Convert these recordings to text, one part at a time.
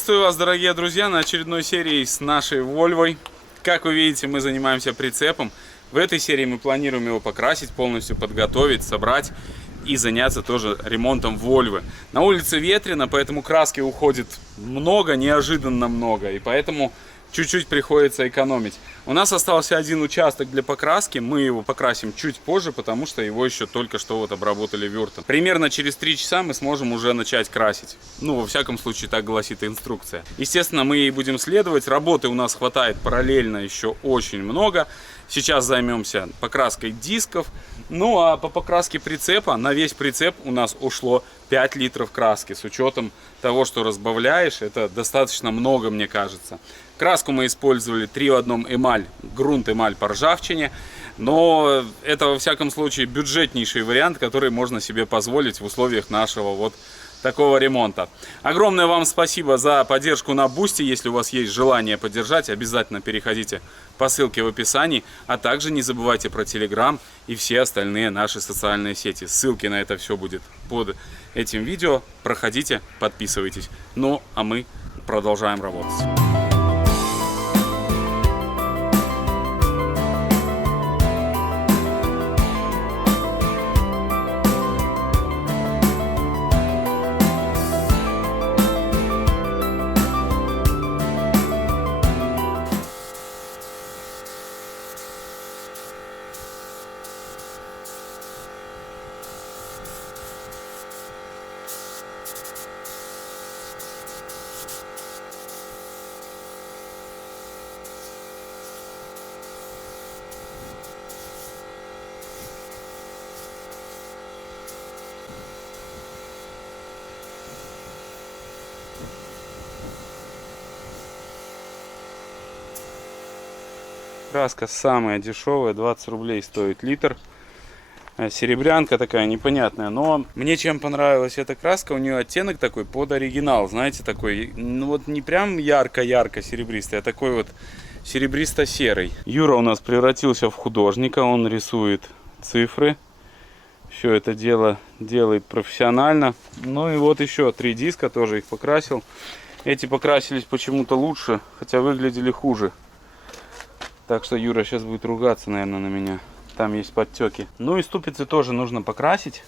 Приветствую вас, дорогие друзья, на очередной серии с нашей Вольвой. Как вы видите, мы занимаемся прицепом. В этой серии мы планируем его покрасить, полностью подготовить, собрать и заняться тоже ремонтом Вольвы. На улице ветрено, поэтому краски уходит много, неожиданно много, и поэтому чуть-чуть приходится экономить. У нас остался один участок для покраски, мы его покрасим чуть позже, потому что его еще только что вот обработали вёртом. Примерно через 3 часа мы сможем уже начать красить. Ну, во всяком случае, так гласит инструкция. Естественно, мы ей будем следовать. Работы у нас хватает параллельно еще очень много. Сейчас займемся покраской дисков. Ну, а по покраске прицепа, на весь прицеп у нас ушло 5 литров краски. С учетом того, что разбавляешь, это достаточно много, мне кажется. Краску мы использовали 3 в 1 эмаль, грунт эмаль по ржавчине. Но это, во всяком случае, бюджетнейший вариант, который можно себе позволить в условиях нашего вот такого ремонта. Огромное вам спасибо за поддержку на Бусти. Если у вас есть желание поддержать, обязательно переходите по ссылке в описании. А также не забывайте про Telegram и все остальные наши социальные сети. Ссылки на это все будет под этим видео. Проходите, подписывайтесь. Ну, а мы продолжаем работать. Краска самая дешевая, 20 рублей стоит литр. Серебрянка такая непонятная, но мне чем понравилась эта краска, у нее оттенок такой под оригинал, знаете, такой, ну вот не прям ярко-ярко серебристый, а такой вот серебристо-серый. Юра у нас превратился в художника, он рисует цифры, все это дело делает профессионально. Ну и вот еще 3 диска, тоже их покрасил. Эти покрасились почему-то лучше, хотя выглядели хуже. Так что Юра сейчас будет ругаться, наверное, на меня. Там есть подтеки. Ну и ступицы тоже нужно покрасить.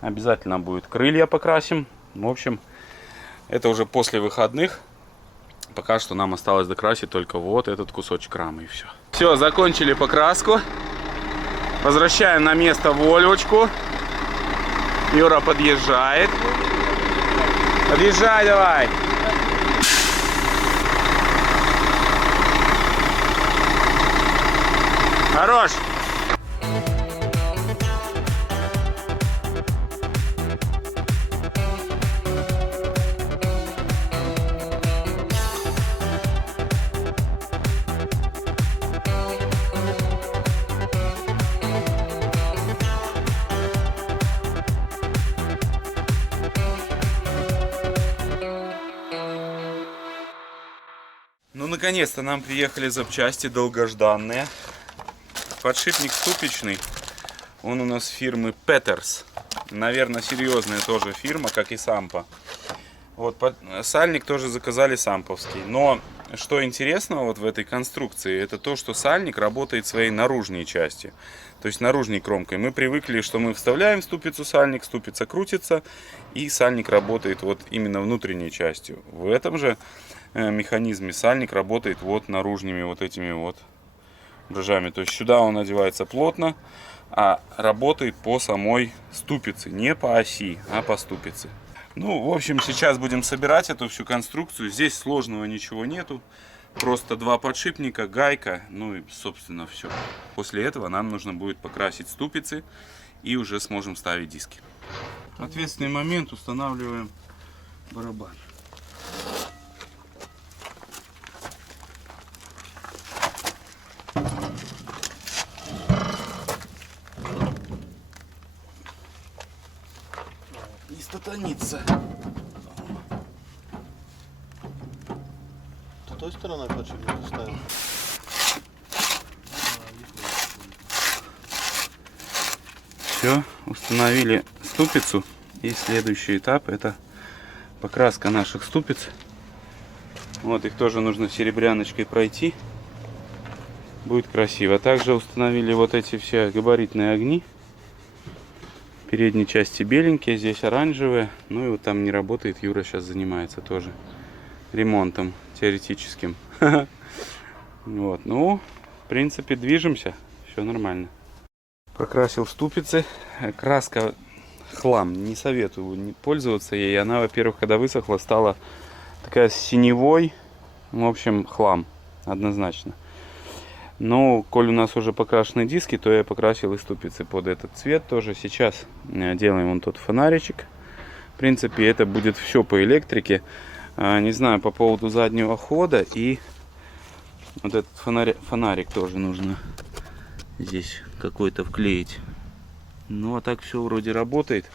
Обязательно будет. Крылья покрасим. В общем, это уже после выходных. Пока что нам осталось докрасить только вот этот кусочек рамы и все. Все, закончили покраску. Возвращаем на место Вольвочку. Юра подъезжает. Подъезжай давай. Хорош! Ну, наконец-то нам приехали запчасти долгожданные. Подшипник ступичный, он у нас фирмы Peters. Наверное, серьезная тоже фирма, как и Сампо. Вот, сальник тоже заказали самповский. Но что интересного вот в этой конструкции, это то, что сальник работает своей наружной частью. То есть наружной кромкой. Мы привыкли, что мы вставляем в ступицу сальник, ступица крутится, и сальник работает вот именно внутренней частью. В этом же механизме сальник работает вот наружными вот этими вот ржами. То есть сюда он одевается плотно, а работает по самой ступице. Не по оси, а по ступице. Ну, в общем, сейчас будем собирать эту всю конструкцию. Здесь сложного ничего нету. Просто 2 подшипника, гайка, ну и, собственно, все. После этого нам нужно будет покрасить ступицы и уже сможем ставить диски. Ответственный момент, устанавливаем барабан. Не статанится. С той стороны подшипник ставил. Все, установили ступицу. И следующий этап — это покраска наших ступиц Вот их тоже нужно серебряночкой пройти. Будет красиво. Также установили вот эти все габаритные огни. В передней части беленькие, здесь оранжевые. Ну и вот там не работает. Юра сейчас занимается тоже ремонтом теоретическим. Вот, ну, в принципе, движемся. Все нормально. Покрасил ступицы. Краска хлам. Не советую пользоваться ей. Она, во-первых, когда высохла, стала такая синевой. В общем, хлам. Однозначно. Но, коль у нас уже покрашены диски, то я покрасил и ступицы под этот цвет тоже. Сейчас делаем вон тот фонаричек. В принципе, это будет все по электрике. Не знаю, по поводу заднего хода. И вот этот фонарик тоже нужно здесь какой-то вклеить. Ну, а так все вроде работает.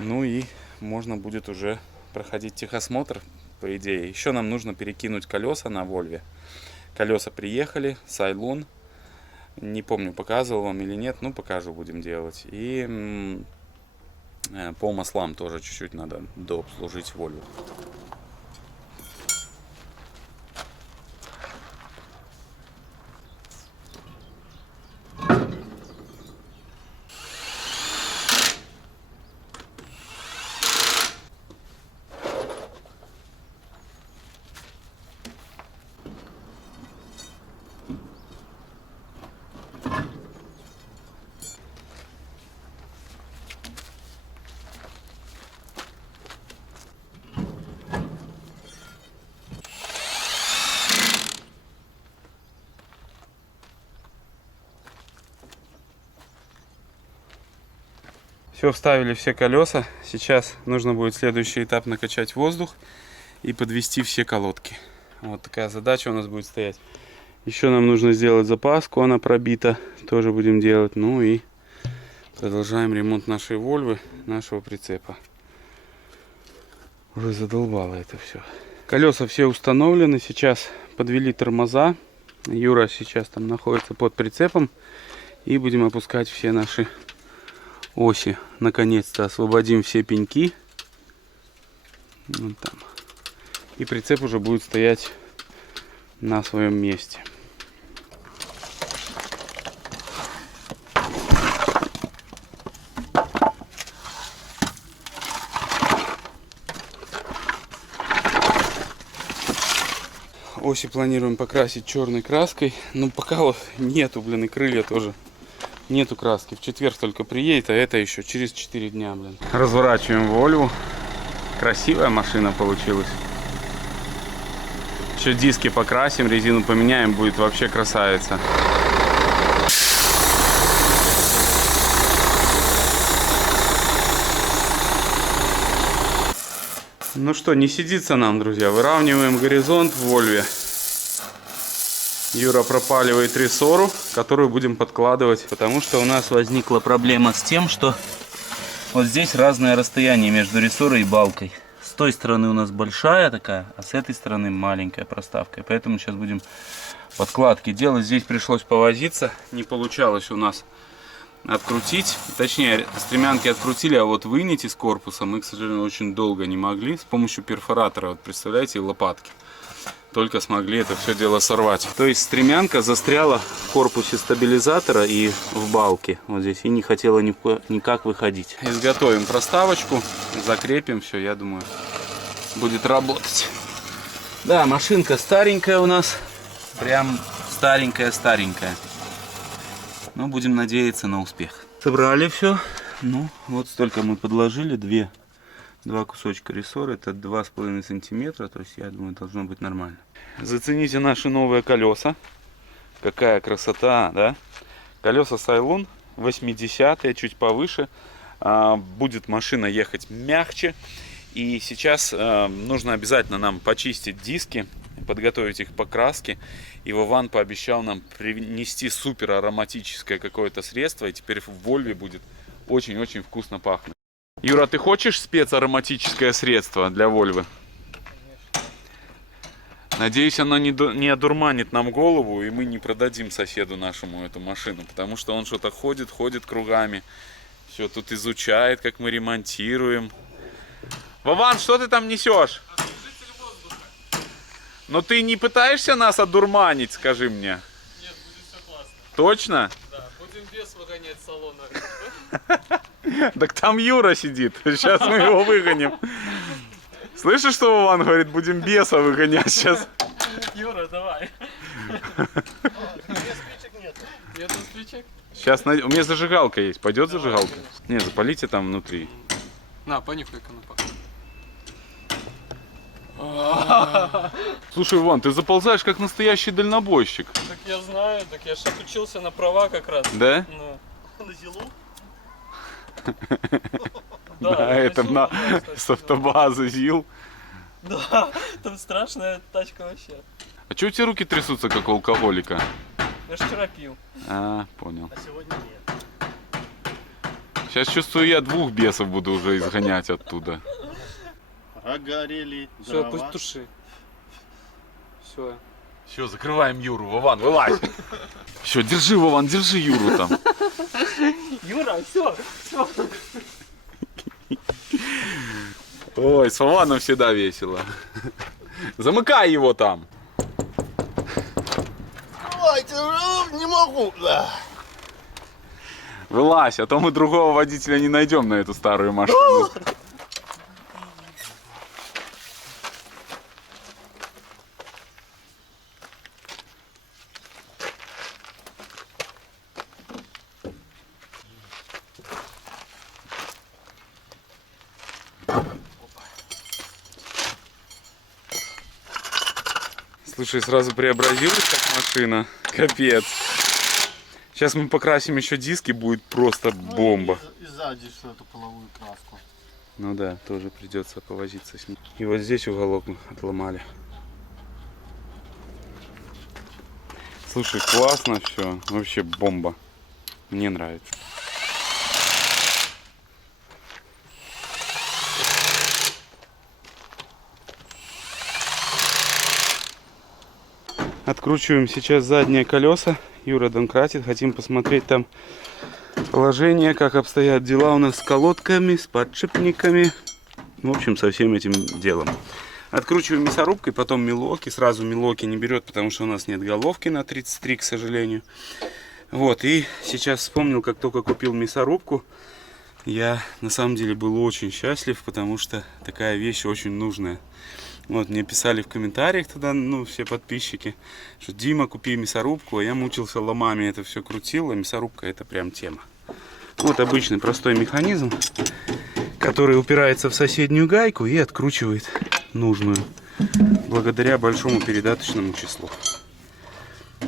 Ну и можно будет уже проходить техосмотр, по идее. Еще нам нужно перекинуть колеса на Вольве. Колеса приехали, Сайлун. Не помню, показывал вам или нет, ну покажу, будем делать. И по маслам тоже чуть-чуть надо дообслужить Вольву. Все, вставили все колеса. Сейчас нужно будет следующий этап: накачать воздух и подвести все колодки. Вот такая задача у нас будет стоять. Еще нам нужно сделать запаску, она пробита. Тоже будем делать. Ну и продолжаем ремонт нашей Вольвы, нашего прицепа. Уже задолбало это все. Колеса все установлены. Сейчас подвели тормоза. Юра сейчас там находится под прицепом. И будем опускать все наши оси. Наконец-то освободим все пеньки. Вот там. И прицеп уже будет стоять на своем месте. Оси планируем покрасить черной краской. Но пока вот нету, блин, и крылья тоже. Нету краски. В четверг только приедет, а это еще через 4 дня, блин. Разворачиваем Вольву. Красивая машина получилась. Еще диски покрасим, резину поменяем, будет вообще красавица. Ну что, не сидится нам, друзья. Выравниваем горизонт в Вольве. Юра пропаливает рессору, которую будем подкладывать, потому что у нас возникла проблема с тем, что вот здесь разное расстояние между рессорой и балкой. С той стороны у нас большая такая, а с этой стороны маленькая проставка. И поэтому сейчас будем подкладки делать. Здесь пришлось повозиться, не получалось у нас открутить. Точнее, стремянки открутили, а вот вынять из корпуса мы, к сожалению, очень долго не могли. С помощью перфоратора, вот представляете, лопатки. Только смогли это все дело сорвать. То есть стремянка застряла в корпусе стабилизатора и в балке вот здесь, и не хотела никак выходить. Изготовим проставочку, закрепим все, я думаю, будет работать. Да, машинка старенькая у нас, прям старенькая. Но будем надеяться на успех. Собрали все. Ну, вот столько мы подложили, два кусочка рессора, это 2,5 сантиметра, то есть я думаю, должно быть нормально. Зацените наши новые колеса. Какая красота, да? Колеса Сайлун 80-е, чуть повыше. Будет машина ехать мягче. И сейчас нужно обязательно нам почистить диски, подготовить их к покраске. И Вован пообещал нам принести супер ароматическое какое-то средство. И теперь в Вольве будет очень-очень вкусно пахнуть. Юра, ты хочешь спецароматическое средство для Вольвы? Надеюсь, оно не одурманит нам голову, и мы не продадим соседу нашему эту машину. Потому что он что-то ходит кругами. Все тут изучает, как мы ремонтируем. Вован, что ты там несешь? Но ты не пытаешься нас одурманить, скажи мне? Нет, будет все классно. Точно? Да, будем бес выгонять с салона. Так там Юра сидит, сейчас мы его выгоним. Слышишь, что Вован говорит, будем беса выгонять сейчас? Юра, давай. Мне спичек нет. Нету спичек? Сейчас у меня зажигалка есть, пойдет зажигалка? Не, запалите там внутри. На, понюхай-ка на пока. Слушай, Иван, ты заползаешь как настоящий дальнобойщик. Так я знаю, так я ж отучился на права как раз. Да? Ну, На зилу? Да, это красиво, на да, кстати, с автобазы ЗИЛ. да, там страшная тачка вообще. А чего у тебя руки трясутся, как у алкоголика? Я ж вчера пил. А, понял. А сегодня нет. Сейчас чувствую, я 2 бесов буду уже изгонять оттуда. Прогорели Все, дрова. пусть туши. Все. Все, закрываем Юру. Вован, вылазь. Все, держи, Вован, держи Юру там. Юра, все, все. Ой, с Вованом всегда весело. Замыкай его там. Давайте, не могу. Да. Вылазь, а то мы другого водителя не найдем на эту старую машину. Слушай, сразу преобразилась как машина. Капец. Сейчас мы покрасим еще диски, будет просто бомба. И сзади что эту половую краску. Ну да, тоже придется повозиться с ним. И вот здесь уголок мы отломали. Слушай, классно все. Вообще бомба. Мне нравится. Откручиваем сейчас задние колеса. Юра донкратит. Хотим посмотреть там положение, как обстоят дела у нас с колодками, с подшипниками. В общем, со всем этим делом. Откручиваем мясорубкой, потом мелоки. Сразу мелоки не берет, потому что у нас нет головки на 33, к сожалению. Вот, и сейчас вспомнил, как только купил мясорубку, я на самом деле был очень счастлив, потому что такая вещь очень нужная. Вот, мне писали в комментариях тогда, ну, все подписчики, что Дима, купи мясорубку, а я мучился ломами, это все крутил, а мясорубка это прям тема. Вот обычный простой механизм, который упирается в соседнюю гайку и откручивает нужную, благодаря большому передаточному числу.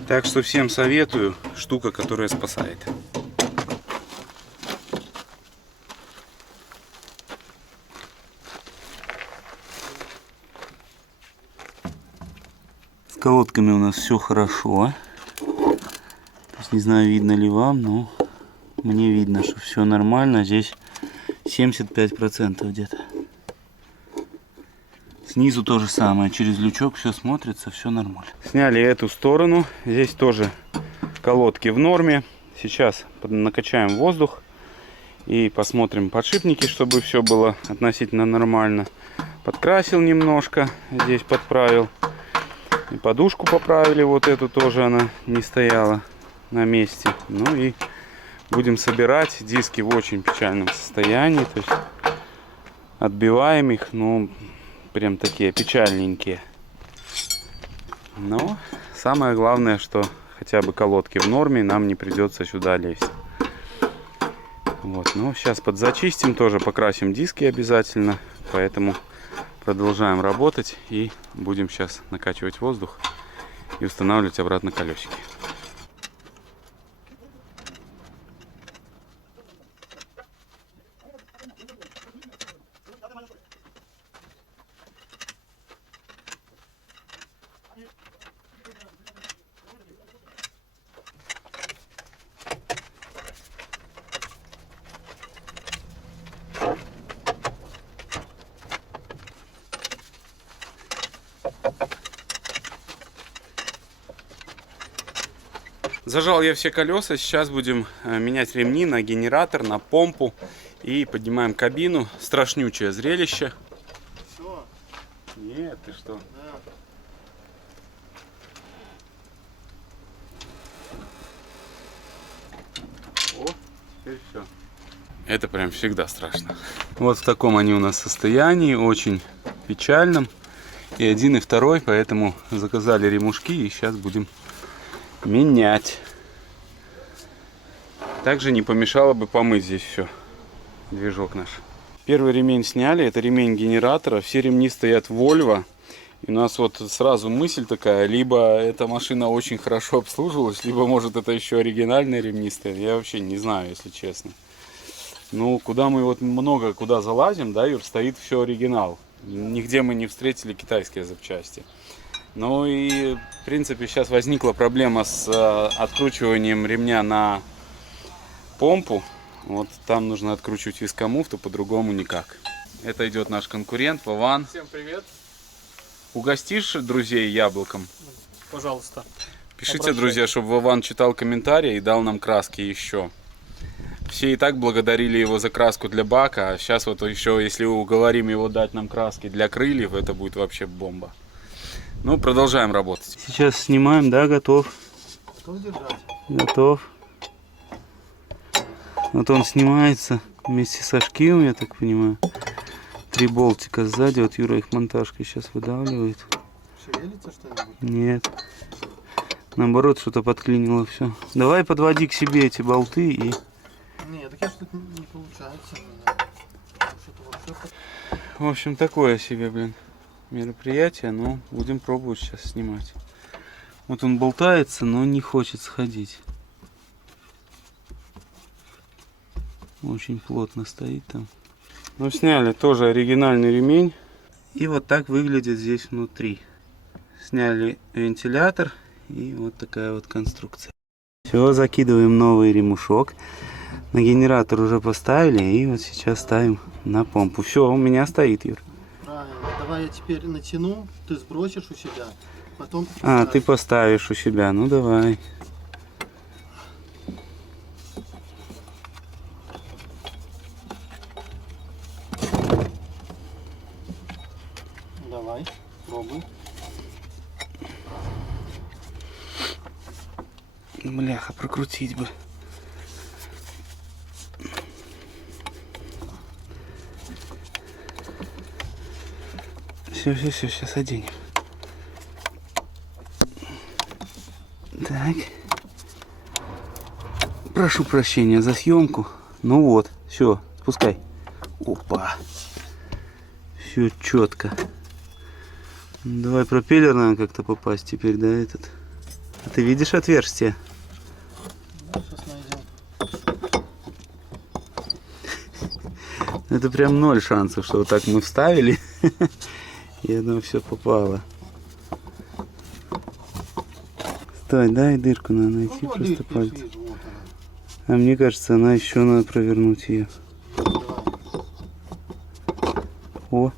Так что всем советую, штука, которая спасает. С колодками у нас все хорошо. То есть не знаю, видно ли вам, но мне видно, что все нормально. Здесь 75% где-то. Снизу то же самое. Через лючок все смотрится, все нормально. Сняли эту сторону. Здесь тоже колодки в норме. Сейчас накачаем воздух и посмотрим подшипники, чтобы все было относительно нормально. Подкрасил немножко. Здесь подправил. И подушку поправили, вот эту тоже она не стояла на месте. Ну и будем собирать. Диски в очень печальном состоянии. То есть отбиваем их, ну прям такие печальненькие. Но самое главное, что хотя бы колодки в норме, нам не придется сюда лезть. Вот, ну сейчас подзачистим, тоже покрасим диски обязательно. Поэтому продолжаем работать и будем сейчас накачивать воздух и устанавливать обратно колесики. Зажал я все колеса, сейчас будем менять ремни на генератор, на помпу и поднимаем кабину. Страшнючее зрелище. Все, Нет, ты что? да. теперь все. Это прям всегда страшно. Вот в таком они у нас состоянии, очень печальном. И один, и второй, поэтому заказали ремушки и сейчас будем менять. Также не помешало бы помыть здесь все, движок наш. Первый ремень сняли, это ремень генератора. Все ремни стоят Volvo. И у нас вот сразу мысль такая, либо эта машина очень хорошо обслуживалась, либо может это еще оригинальные ремни стоят. Я вообще не знаю, если честно. Ну, куда мы вот много куда залазим, да, Юр, стоит все оригинал. Нигде мы не встретили китайские запчасти. Ну и, в принципе, сейчас возникла проблема с откручиванием ремня на помпу. Вот там нужно откручивать вискомуфту, по-другому никак. Это идет наш конкурент Вован. Всем привет. Угостишь друзей яблоком? Пожалуйста. Пишите, Обращайтесь. друзья, чтобы Вован читал комментарии и дал нам краски еще. Все и так благодарили его за краску для бака, а сейчас вот еще, если уговорим его дать нам краски для крыльев, это будет вообще бомба. Ну, продолжаем работать. Сейчас снимаем, да, готов? Что держать? Готов. Вот он снимается вместе со шкивом, я так понимаю. 3 болтика сзади, вот Юра их монтажкой сейчас выдавливает. Шевелится что-нибудь? Нет. Наоборот, что-то подклинило все. Давай подводи к себе эти болты и... Нет, так я что-то не получается у меня. Что-то вообще... В общем, такое себе, блин, мероприятие, но будем пробовать сейчас снимать. Вот он болтается, но не хочет сходить. Очень плотно стоит там. Ну, сняли тоже оригинальный ремень. И вот так выглядит здесь внутри. Сняли вентилятор и вот такая вот конструкция. Все, закидываем новый ремушок. На генератор уже поставили и вот сейчас ставим на помпу. Все, у меня стоит, Юр. Правильно. Давай я теперь натяну, ты сбросишь у себя, потом... А, ты поставишь у себя, ну давай. Давай, пробуй. Бляха, прокрутить бы. Все, сейчас оденем. Так. Прошу прощения за съемку. Ну вот, все, спускай. Опа. Все четко. Давай пропеллер надо как-то попасть теперь, да, этот. А ты видишь отверстие? Сейчас найдем. Это прям 0 шансов, что вот так мы вставили. И оно все попало. Стой, дай дырку надо найти, Ну, вот просто дырка, пальцем. вижу, вот А мне кажется, она еще надо провернуть ее. она. Давай. О.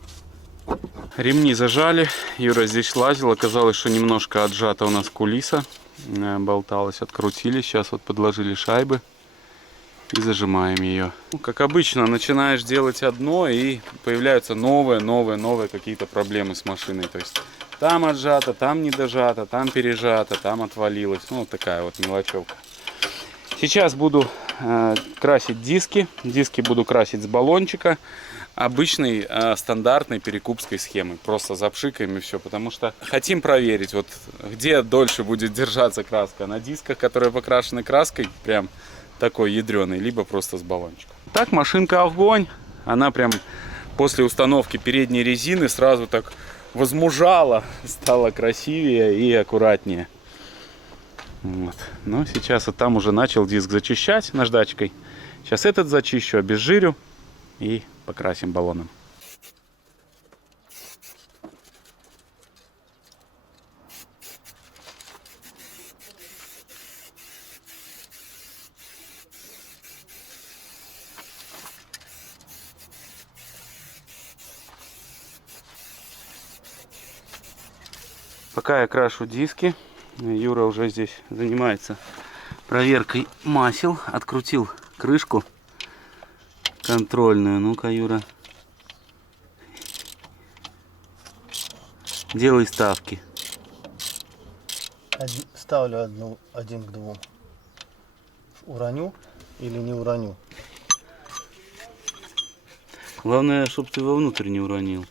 Ремни зажали. Юра здесь лазил. Оказалось, что немножко отжата у нас кулиса. Болталась, открутили. Сейчас вот подложили шайбы. И зажимаем ее. Ну, как обычно, начинаешь делать одно, и появляются новые какие-то проблемы с машиной. То есть там отжато, там не дожато, там пережато, там отвалилось. Ну, вот такая вот мелочевка. Сейчас буду красить диски. Диски буду красить с баллончика. Обычной стандартной перекупской схемы. Просто запшикаем и все. Потому что хотим проверить, вот где дольше будет держаться краска. На дисках, которые покрашены краской, прям такой ядреный, либо просто с баллончика. Так, машинка огонь. Она прям после установки передней резины сразу так возмужала, стала красивее и аккуратнее. Вот. Но сейчас вот там уже начал диск зачищать наждачкой. Сейчас этот зачищу, обезжирю и покрасим баллоном. Пока я крашу диски, Юра уже здесь занимается проверкой масел. Открутил крышку контрольную. Ну-ка, Юра, делай ставки. Ставлю один к двум. Уроню. Или не уроню? Главное, чтобы ты вовнутрь не уронил.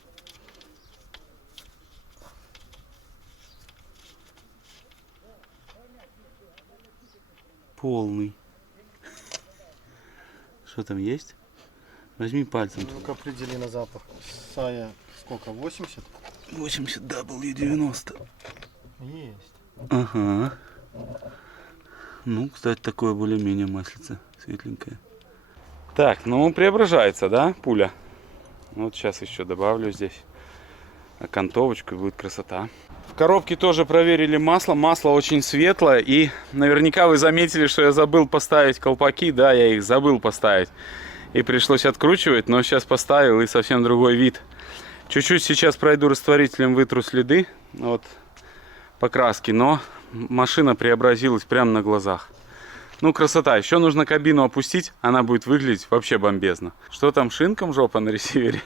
Полный. Что там есть? Возьми пальцем. Ну-ка определи на запах. Сая сколько? 80? 80 W90. Есть. Ага. Ну, кстати, такое более-менее маслице. Светленькое. Так, ну преображается, да, пуля? Вот сейчас еще добавлю здесь окантовочку, и будет красота. В коробке тоже проверили масло. Масло очень светлое. И наверняка вы заметили, что я забыл поставить колпаки. Да, я их забыл поставить. И пришлось откручивать, но сейчас поставил, и совсем другой вид. Чуть-чуть сейчас пройду растворителем, вытру следы от покраски, но машина преобразилась прямо на глазах. Ну, красота. Еще нужно кабину опустить, она будет выглядеть вообще бомбезно. Что там, шинком жопа на ресивере?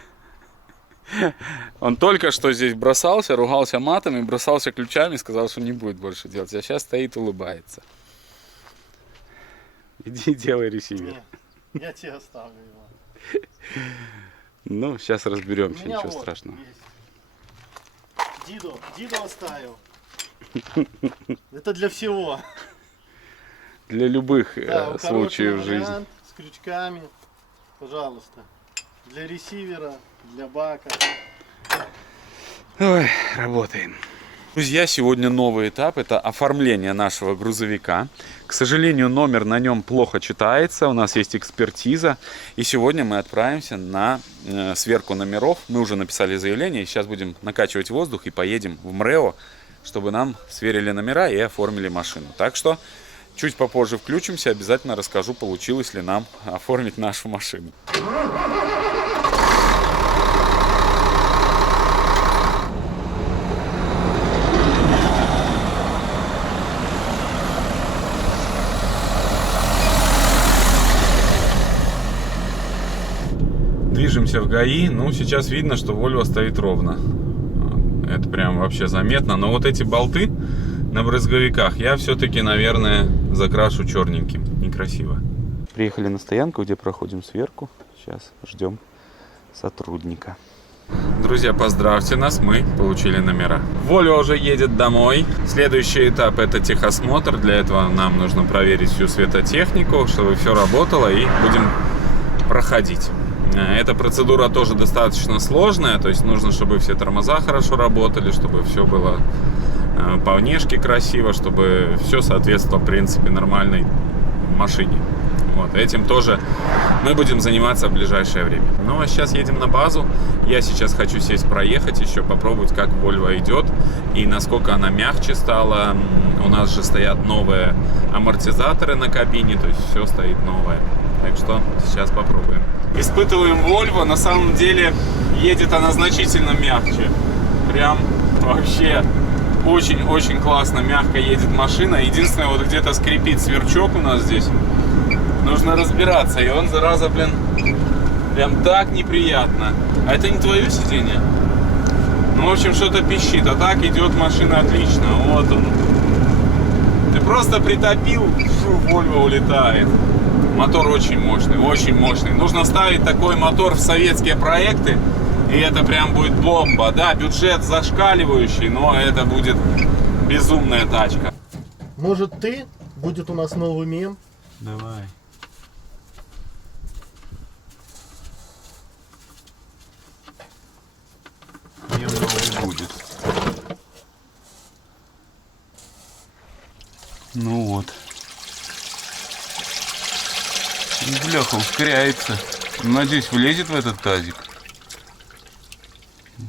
Он только что здесь бросался, ругался матами, бросался ключами, сказал, что не будет больше делать. А сейчас стоит, улыбается. Иди делай ресивер. Не, я тебе оставлю его. Ну, сейчас разберемся, У меня ничего вот страшного. есть. Дидо оставил. Это для всего. Для любых Да, случаев в жизни. вариант с крючками, пожалуйста. Для ресивера, для бака. Ой, работаем. Друзья, сегодня новый этап. Это оформление нашего грузовика. К сожалению, номер на нем плохо читается. У нас есть экспертиза. И сегодня мы отправимся на сверку номеров. Мы уже написали заявление. Сейчас будем накачивать воздух и поедем в МРЭО, чтобы нам сверили номера и оформили машину. Так что чуть попозже включимся. Обязательно расскажу, получилось ли нам оформить нашу машину. Движемся в ГАИ. Ну, сейчас видно, что Volvo стоит ровно. Это прям вообще заметно. Но вот эти болты на брызговиках я все-таки, наверное, закрашу черненьким. Некрасиво. Приехали на стоянку, где проходим сверку. Сейчас ждем сотрудника. Друзья, поздравьте нас, мы получили номера. Volvo уже едет домой. Следующий этап — это техосмотр. Для этого нам нужно проверить всю светотехнику, чтобы все работало, и будем проходить. Эта процедура тоже достаточно сложная, то есть нужно, чтобы все тормоза хорошо работали, чтобы все было по внешке красиво, чтобы все соответствовало, в принципе, нормальной машине. Вот, этим тоже мы будем заниматься в ближайшее время. Ну а сейчас едем на базу. Я сейчас хочу сесть проехать, еще попробовать, как Volvo идет и насколько она мягче стала. У нас же стоят новые амортизаторы на кабине, то есть все стоит новое. Так что сейчас попробуем. Испытываем Volvo. На самом деле едет она значительно мягче. Прям вообще очень-очень классно, мягко едет машина. Единственное, вот где-то скрипит сверчок у нас здесь. Нужно разбираться. И он, зараза, блин, прям так неприятно. А это не твое сиденье? Ну, в общем, что-то пищит. А так идет машина отлично. Вот он. Ты просто притопил, Volvo улетает. Мотор очень мощный, очень мощный. Нужно ставить такой мотор в советские проекты, и это прям будет бомба. Да, бюджет зашкаливающий, но это будет безумная тачка. Может, будет у нас новый мем? Давай. Мем новый будет. Ну вот. Бляха, ускоряется. Надеюсь, влезет в этот тазик.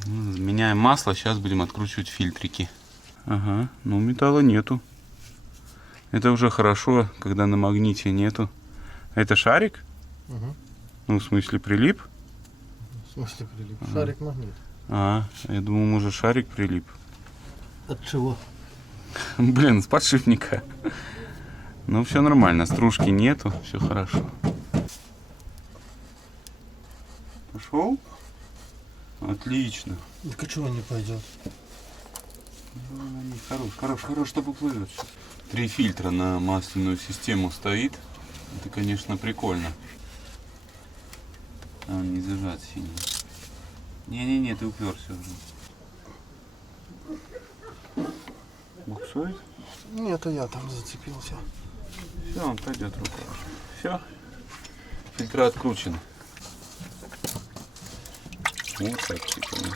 Меняем масло, сейчас будем откручивать фильтрики. Ага, ну металла нету. Это уже хорошо, когда на магните нету. Это шарик? Угу. Ну, в смысле, прилип? В смысле прилип? Шарик-магнит. А, я думал, может, шарик прилип. От чего? Блин, с подшипника. Ну, все нормально, стружки нету, все хорошо. Пошел? Отлично. Так а чего не пойдет? Хорош, чтобы плывет. 3 фильтра на масляную систему стоит. Это, конечно, прикольно. А он не зажат сильно. Не-не-не, ты уперся уже. Буксует? Нет, это я там зацепился. Все, он пойдет рукой. Все. Фильтры откручены. Вот так прикольно.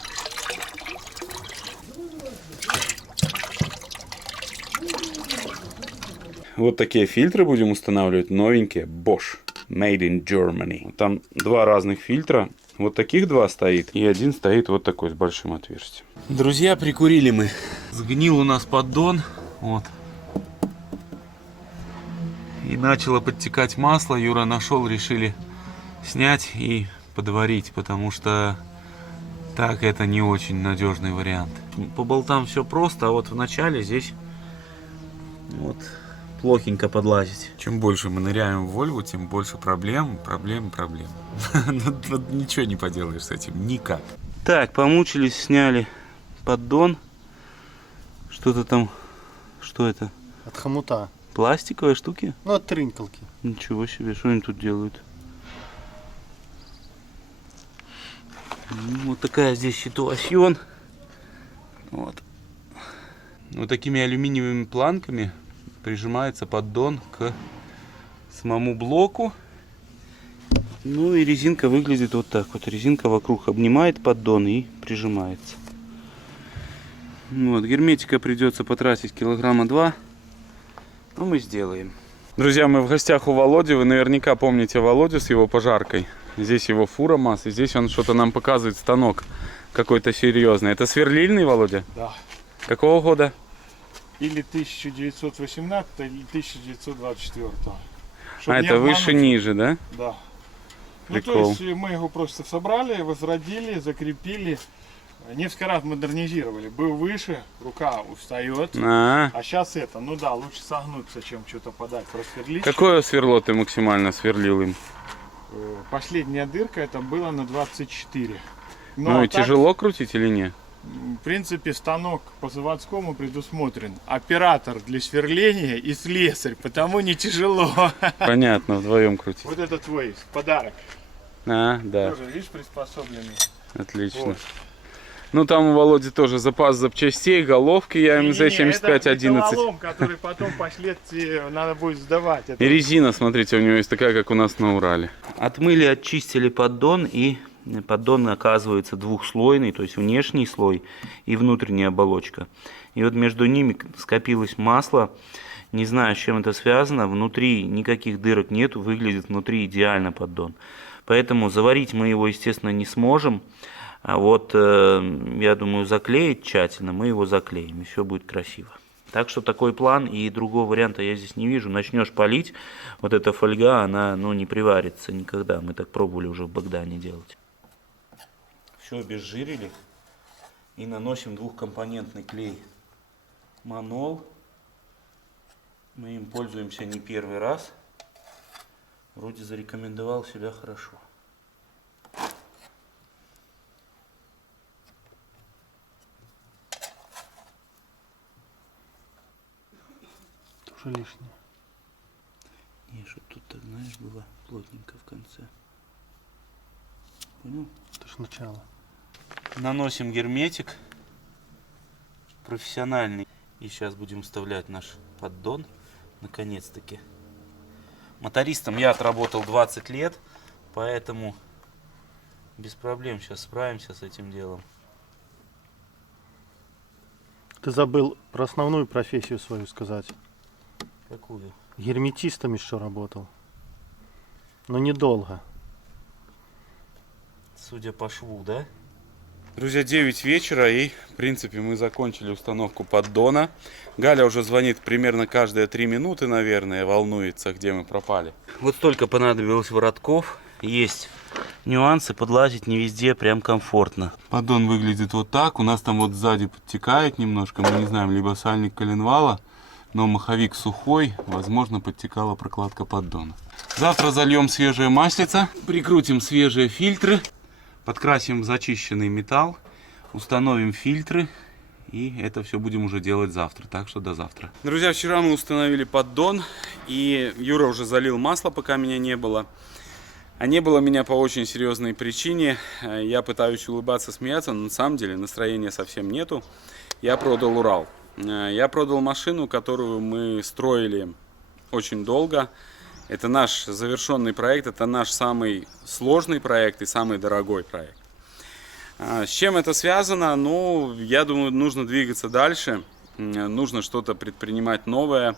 Вот такие фильтры будем устанавливать, новенькие, Bosch, made in Germany. Там два разных фильтра, вот таких два стоит, и один стоит вот такой с большим отверстием. Друзья, прикурили мы. Сгнил у нас поддон, вот. И начало подтекать масло, Юра нашел, решили снять и подварить, потому что так это не очень надежный вариант. По болтам все просто, а вот в начале здесь вот плохенько подлазить. Чем больше мы ныряем в Вольву, тем больше проблем. Ничего не поделаешь с этим, никак. Так, помучились, сняли поддон. Что-то там, что это? От хомута. Пластиковые штуки? Ну, от трынкалки. Ничего себе, что они тут делают? Вот такая здесь ситуация. Вот такими алюминиевыми планками прижимается поддон к самому блоку. Ну и резинка выглядит вот так вот. Резинка вокруг обнимает поддон и прижимается. Вот, герметика придется потратить килограмма 2. Но мы сделаем. Друзья, мы в гостях у Володи. Вы наверняка помните Володю с его пожаркой. Здесь его фура масса. Здесь он что-то нам показывает, станок какой-то серьезный. Это сверлильный, Володя? Да. Какого года? Или 1918, или 1924. А это выше-ниже, да? Да. Прикол. Ну, то есть мы его просто собрали, возродили, закрепили. Несколько раз модернизировали. Был выше, рука устает. А сейчас это, ну да, лучше согнуться, чем что-то подать, просверлить. Какое сверло ты максимально сверлил им? Последняя дырка это было на 24. Ну и так, тяжело крутить или нет? В принципе, станок по заводскому предусмотрен. Оператор для сверления и слесарь, потому не тяжело. Понятно, вдвоем крутить. Вот это твой подарок. Да. Тоже, видишь, приспособленный. Отлично. Вот. Ну там у Володи тоже запас запчастей, головки я МЗ-7511. Это металлолом, который потом впоследствии надо будет сдавать. Это... И резина, смотрите, у него есть такая, как у нас на Урале. Отмыли, очистили поддон, и поддон оказывается двухслойный, то есть внешний слой и внутренняя оболочка. И вот между ними скопилось масло. Не знаю, с чем это связано. Внутри никаких дырок нету, выглядит внутри идеально поддон. Поэтому заварить мы его, естественно, не сможем. А вот, я думаю, заклеить тщательно, мы его заклеим, и все будет красиво. Так что такой план, и другого варианта я здесь не вижу. Начнешь палить, вот эта фольга, она не приварится никогда. Мы так пробовали уже в Богдане делать. Все обезжирили и наносим двухкомпонентный клей Манол. Мы им пользуемся не первый раз. Вроде зарекомендовал себя хорошо. Тоже лишнее. Не, чтоб тут, так знаешь, было плотненько в конце. Понял? Это ж начало. Наносим герметик профессиональный. И сейчас будем вставлять наш поддон. Наконец-таки. Мотористом я отработал 20 лет, поэтому без проблем сейчас справимся с этим делом. Ты забыл про основную профессию свою сказать. Какую? Герметистом еще работал. Но недолго. Судя по шву, да? Друзья, 9 вечера, и в принципе мы закончили установку поддона. Галя уже звонит примерно каждые 3 минуты, наверное, волнуется, где мы пропали. Вот столько понадобилось воротков. Есть нюансы, подлазить не везде прям комфортно. Поддон выглядит вот так. У нас там вот сзади подтекает немножко. Мы не знаем, либо сальник коленвала, но маховик сухой. Возможно, подтекала прокладка поддона. Завтра зальем свежее маслице, прикрутим свежие фильтры. Подкрасим зачищенный металл, установим фильтры И это все будем уже делать завтра, так что до завтра. Друзья, вчера мы установили поддон, и Юра уже залил масло, пока меня не было. А не было меня по очень серьезной причине. Я пытаюсь улыбаться, смеяться, но на самом деле настроения совсем нету. Я продал Урал. Я продал машину, которую мы строили очень долго. Это наш завершенный проект, это наш самый сложный проект и самый дорогой проект. С чем это связано? Ну, я думаю, нужно двигаться дальше, нужно что-то предпринимать новое.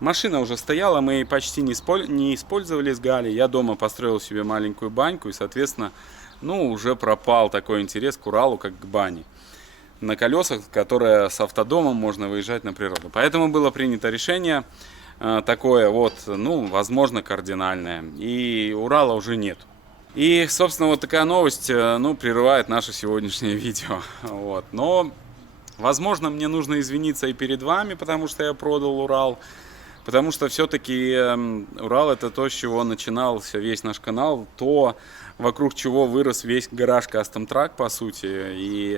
Машина уже стояла, мы ее почти не использовали с Галей. Я дома построил себе маленькую баньку и, соответственно, ну, уже пропал такой интерес к Уралу, как к бане. На колесах, которая с автодомом можно выезжать на природу. Поэтому было принято решение такое вот, ну, возможно, кардинальное. И Урала уже нет. И, собственно, вот такая новость, ну, прерывает наше сегодняшнее видео. Вот. Но, возможно, мне нужно извиниться и перед вами, потому что я продал Урал. Потому что все-таки Урал — это то, с чего начинался весь наш канал, то, вокруг чего вырос весь гараж Custom Truck, по сути. И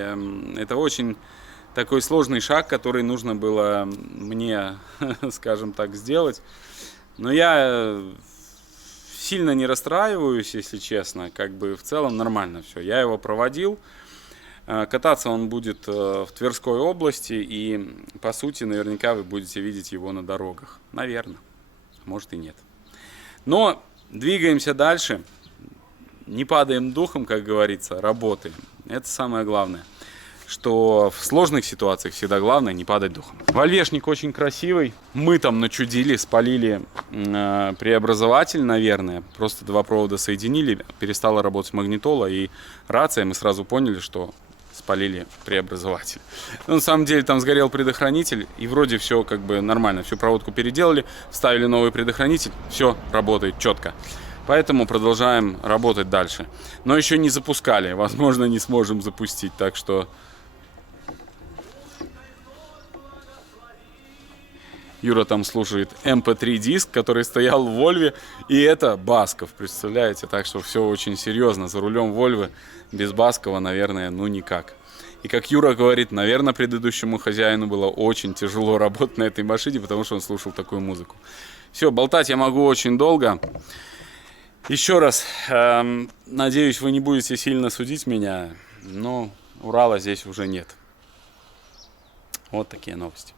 это очень такой сложный шаг, который нужно было мне, скажем так, сделать. Но я сильно не расстраиваюсь, если честно, как бы в целом нормально все. Я его проводил, кататься он будет в Тверской области, и по сути наверняка вы будете видеть его на дорогах. Наверное, может и нет. Но двигаемся дальше, не падаем духом, как говорится, работаем. Это самое главное. Что в сложных ситуациях всегда главное не падать духом. Вольвешник очень красивый. Мы там начудили, спалили преобразователь, наверное. Просто два провода соединили, перестала работать магнитола и рация. Мы сразу поняли, что спалили преобразователь. Но на самом деле там сгорел предохранитель, и вроде все как бы нормально. Всю проводку переделали, вставили новый предохранитель, все работает четко. Поэтому продолжаем работать дальше. Но еще не запускали, возможно, не сможем запустить, так что... Юра там слушает MP3 диск, который стоял в Вольве, и это Басков, представляете? Так что все очень серьезно. За рулем Вольвы без Баскова, наверное, ну никак. И как Юра говорит, наверное, предыдущему хозяину было очень тяжело работать на этой машине, потому что он слушал такую музыку. Все, болтать я могу очень долго. Еще раз, надеюсь, вы не будете сильно судить меня, но Урала здесь уже нет. Вот такие новости.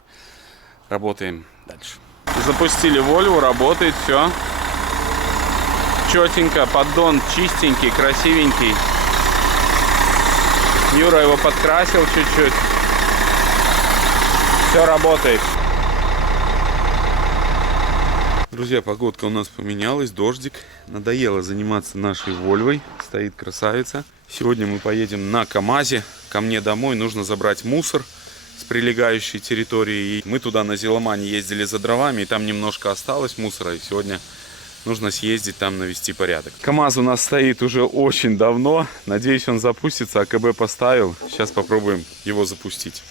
Работаем дальше. Запустили Вольву, работает все. Четенько, поддон чистенький, красивенький. Юра его подкрасил чуть-чуть. Все работает. Друзья, погодка у нас поменялась, дождик. Надоело заниматься нашей Вольвой. Стоит красавица. Сегодня мы поедем на КамАЗе. Ко мне домой нужно забрать мусор с прилегающей территории. Мы туда на Зеломане ездили за дровами, и там немножко осталось мусора. И сегодня нужно съездить там, навести порядок. КамАЗ у нас стоит уже очень давно. Надеюсь, он запустится. АКБ поставил. Сейчас попробуем его запустить.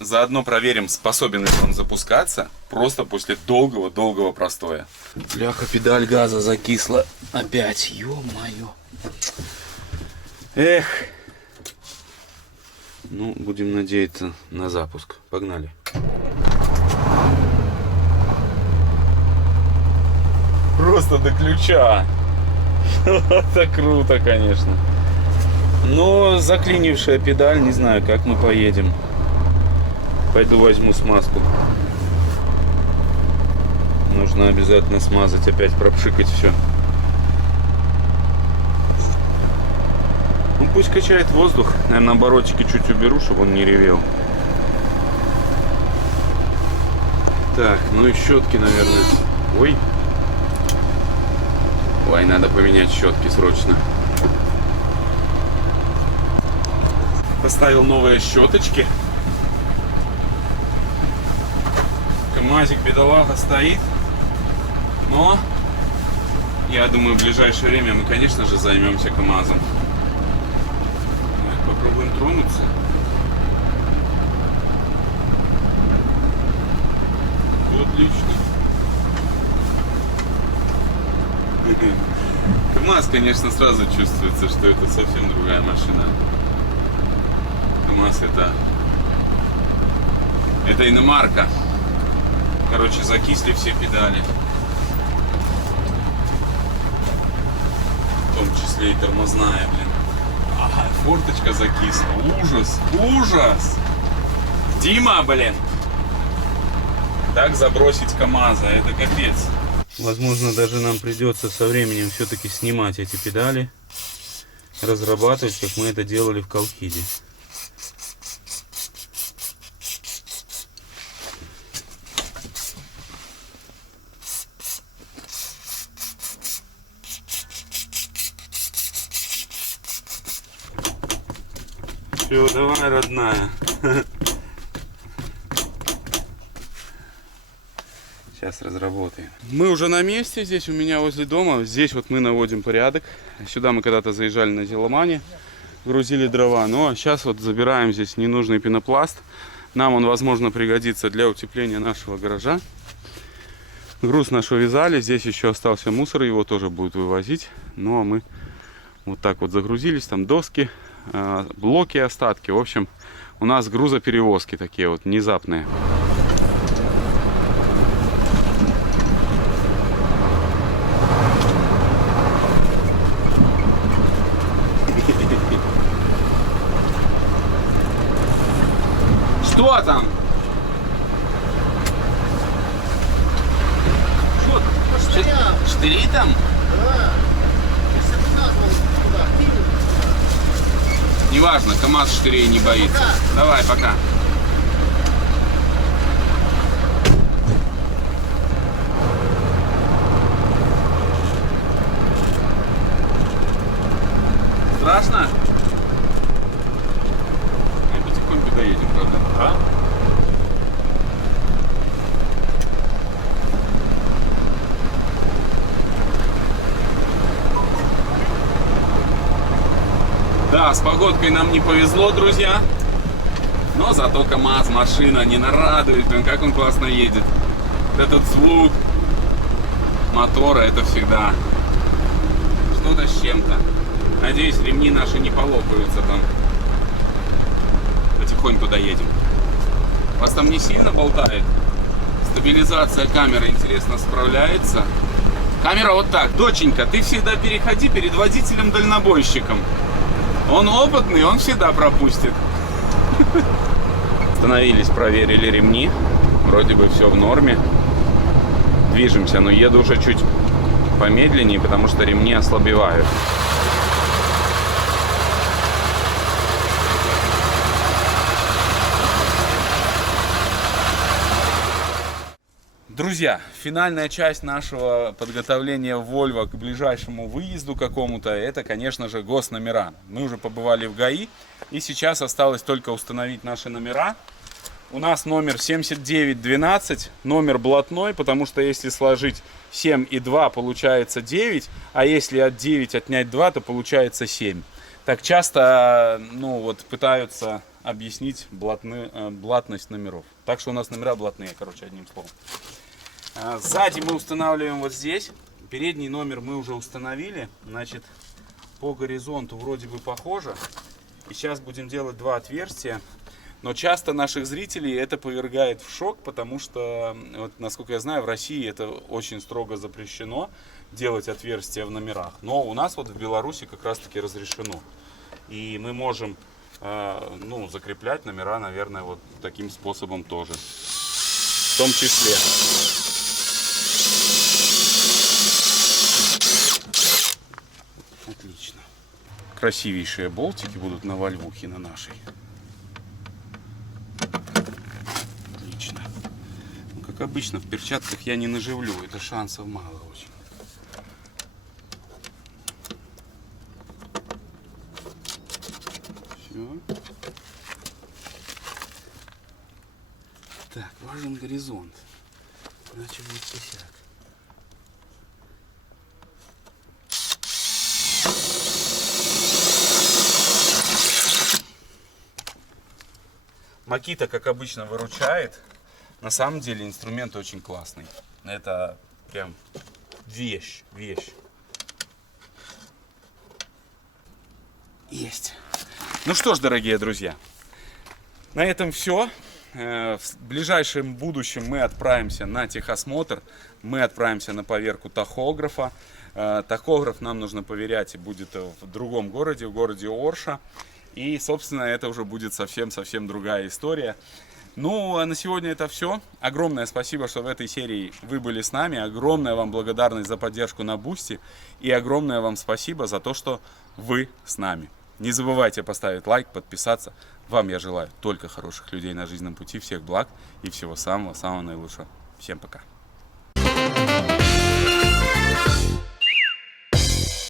Заодно проверим, способен ли он запускаться просто после долгого простоя. Бляха, педаль газа закисла опять. Ё-моё. Эх. Ну, будем надеяться на запуск. Погнали. Просто до ключа. Это круто, конечно. Но заклинившая педаль, не знаю, как мы поедем. Пойду возьму смазку. Нужно обязательно смазать, опять пропшикать все. Ну пусть качает воздух. Наверное, оборотики чуть уберу, чтобы он не ревел. Так, ну и щетки, наверное. Ой. Ой, надо поменять щетки срочно. Поставил новые щеточки. КамАЗик бедолага стоит, но я думаю, в ближайшее время мы, конечно же, займемся КамАЗом. Так, попробуем тронуться. Отлично. КамАЗ, конечно, сразу чувствуется, что это совсем другая машина. КамАЗ, это иномарка. Короче, закисли все педали. В том числе и тормозная, блин. Ага, форточка закисла. Ужас, ужас! Дима, блин! Так забросить КамАЗа, это капец. Возможно, даже нам придется со временем все-таки снимать эти педали. Разрабатывать, как мы это делали в Колхиде. Все, давай, родная. Сейчас разработаем. Мы уже на месте, здесь у меня возле дома. Здесь вот мы наводим порядок. Сюда мы когда-то заезжали на Зеломане, грузили дрова. Ну а сейчас вот забираем здесь ненужный пенопласт. Нам он, возможно, пригодится для утепления нашего гаража. Груз наш увязали. Здесь еще остался мусор, его тоже будут вывозить. Ну а мы вот так вот загрузились. Там доски, блоки, остатки. В общем, у нас грузоперевозки такие вот внезапные. Что там? Что там? Штыри там? Да. Если бы назвал туда, кинул. Неважно, КамАЗ штырей не боится. Пока. Давай, пока. Страшно? Мы потихоньку доедем, правда? А? Да, с погодкой нам не повезло, друзья. Но зато КамАЗ, машина, не нарадует. Блин, как он классно едет. Этот звук мотора, это всегда что-то с чем-то. Надеюсь, ремни наши не полопаются там. Потихоньку доедем. Вас там не сильно болтает? Стабилизация камеры, интересно, справляется. Камера вот так. Доченька, ты всегда переходи перед водителем-дальнобойщиком. Он опытный, он всегда пропустит. Остановились, проверили ремни. Вроде бы все в норме. Движемся, но еду уже чуть помедленнее, потому что ремни ослабевают. Друзья, финальная часть нашего подготовления Volvo к ближайшему выезду какому-то, это, конечно же, госномера. Мы уже побывали в ГАИ, и сейчас осталось только установить наши номера. У нас номер 7912, номер блатной, потому что если сложить 7 и 2, получается 9, а если от 9 отнять 2, то получается 7. Так часто, пытаются объяснить блатность номеров. Так что у нас номера блатные, короче, одним словом. Сзади мы устанавливаем вот здесь. Передний номер мы уже установили. Значит, по горизонту вроде бы похоже. И сейчас будем делать два отверстия. Но часто наших зрителей это повергает в шок, потому что, вот, насколько я знаю, в России это очень строго запрещено делать отверстия в номерах. Но у нас вот в Беларуси как раз таки разрешено. И мы можем закреплять номера, наверное, вот таким способом тоже. В том числе. Отлично. Красивейшие болтики будут на вольвухе на нашей. Отлично. Ну, как обычно, в перчатках я не наживлю. Это шансов мало очень. Все. Так, важен горизонт. Иначе будет косяк. Makita, как обычно, выручает. На самом деле инструмент очень классный. Это прям вещь. Есть. Ну что ж, дорогие друзья, На этом все. В ближайшем будущем мы отправимся на техосмотр, мы отправимся на поверку тахографа. Тахограф нам нужно поверять будет в другом городе, в городе Орша. И, собственно, это уже будет совсем другая история. Ну, а на сегодня это все. Огромное спасибо, что в этой серии вы были с нами. Огромная вам благодарность за поддержку на Бусти. И огромное вам спасибо за то, что вы с нами. Не забывайте поставить лайк, подписаться. Вам я желаю только хороших людей на жизненном пути. Всех благ и всего самого наилучшего. Всем пока.